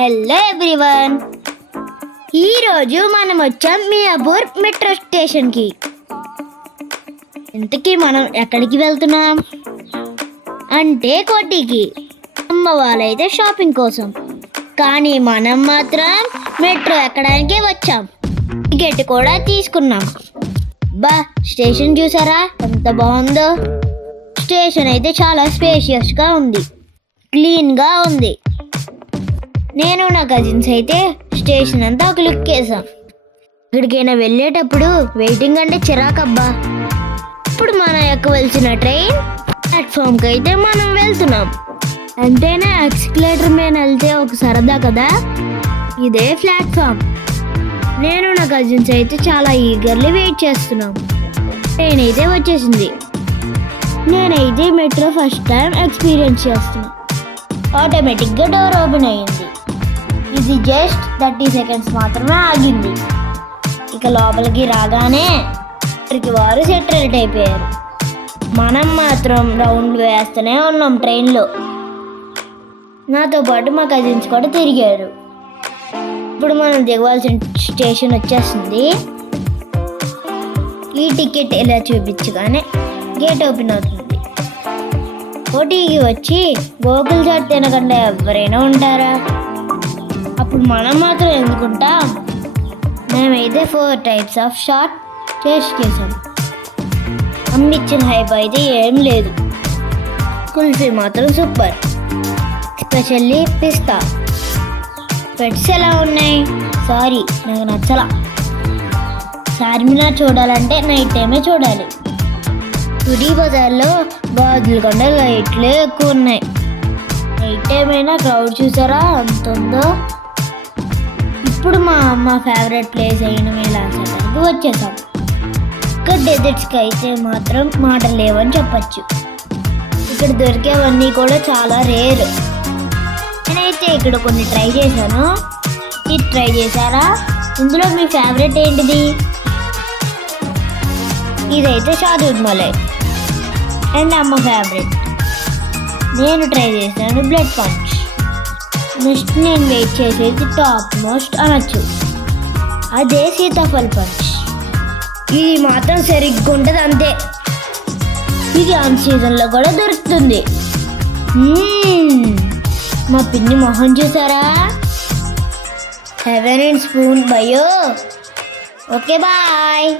Hello everyone, ఈరోజు మనం వచ్చాం మియాపూర్ మెట్రో స్టేషన్కి. ఇంతకీ మనం ఎక్కడికి వెళ్తున్నాం అంటే కోటికి. అమ్మ వాళ్ళైతే షాపింగ్ కోసం, కానీ మనం మాత్రం మెట్రో ఎక్కడానికే వచ్చాం. టికెట్ కూడా తీసుకున్నాం. బా, స్టేషన్ చూసారా ఎంత బాగుందో. స్టేషన్ అయితే చాలా స్పేషియస్గా ఉంది, క్లీన్గా ఉంది. నేను నా కజిన్స్ అయితే స్టేషన్ అంతా ఒక లుక్ వేసాం. ఎక్కడికైనా వెళ్ళేటప్పుడు వెయిటింగ్ అంటే చిరాకబ్బా. ఇప్పుడు మనం ఎక్కవలసిన ట్రైన్ ప్లాట్ఫామ్కి అయితే మనం వెళ్తున్నాం. అంతేనా, ఎక్స్కలేటర్ మీద వెళ్తే ఒక సరదా కదా. ఇదే ప్లాట్ఫామ్. నేను నా కజిన్స్ అయితే చాలా ఈగర్లీ వెయిట్ చేస్తున్నాం. ట్రైన్ అయితే వచ్చేసింది. నేనైతే మెట్రో ఫస్ట్ టైం ఎక్స్పీరియన్స్ చేస్తున్నా. ఆటోమేటిక్గా డోర్ ఓపెన్ అయ్యింది. ఇది జస్ట్ 30 seconds మాత్రమే ఆగింది. ఇక లోపలికి రాగానే ఇక్కడికి వారు సెటిల్డ్ అయిపోయారు. మనం మాత్రం రౌండ్ వేస్తూనే ఉన్నాం ట్రైన్లో. నాతో పాటు మా కజిన్స్ కూడా తిరిగారు. ఇప్పుడు మనం దిగవలసిన స్టేషన్ వచ్చేస్తుంది. ఈ టికెట్ ఇలా చూపించగానే గేట్ ఓపెన్ అవుతుంది. కోటికి వచ్చి గోకుల్ చాట్ తినకుండా ఎవరైనా ఉంటారా? అప్పుడు మనం మాత్రం ఎందుకుంటాం. మేమైతే 4 types ఆఫ్ షాట్ టేస్ట్ చేసాం. అమ్మిచ్చిన హైప్ అయితే ఏం లేదు. కుల్ఫీ మాత్రం సూపర్, ఎస్పెషల్లీ పిస్తా. పెట్స్ ఎలా ఉన్నాయి? సారీ, నాకు నచ్చలా. చార్మినార్ చూడాలంటే నైట్ టైమే చూడాలి. తుడి బజార్లో గాజులకొండ లైట్లు ఎక్కువ ఉన్నాయి. నైట్ టైం అయినా క్రౌడ్ చూసారా అంత ఉందో. ఇప్పుడు మా అమ్మ ఫేవరెట్ ప్లేస్ అయిన మేళాకి వచ్చేసాం. ఇక్కడ డెజర్ట్స్కి అయితే మాత్రం మాటలు లేవని చెప్పచ్చు. ఇక్కడ దొరికేవన్నీ కూడా చాలా రేర్. నేనైతే ఇక్కడ కొన్ని ట్రై చేశాను. ఇది ట్రై చేశారా? ఇందులో మీ ఫేవరెట్ ఏంటిది? ఇదైతే షాదూద్ మలై అండ్ అమ్మ ఫేవరెట్. నేను ట్రై చేశాను బ్లడ్ పంచ్. నెక్స్ట్ నేను వెయిట్ చేసేది టాప్ మోస్ట్ అనొచ్చు, అదే సీతాఫల్ పంచ్. ఇది మాత్రం సరిగ్గా ఉంటుంది అంతే. ఇది ఆన్ సీజన్లో కూడా దొరుకుతుంది. మా పిన్ని మొహం చూసారా? హెవెన్ అండ్ స్పూన్ బయో. Okay bye.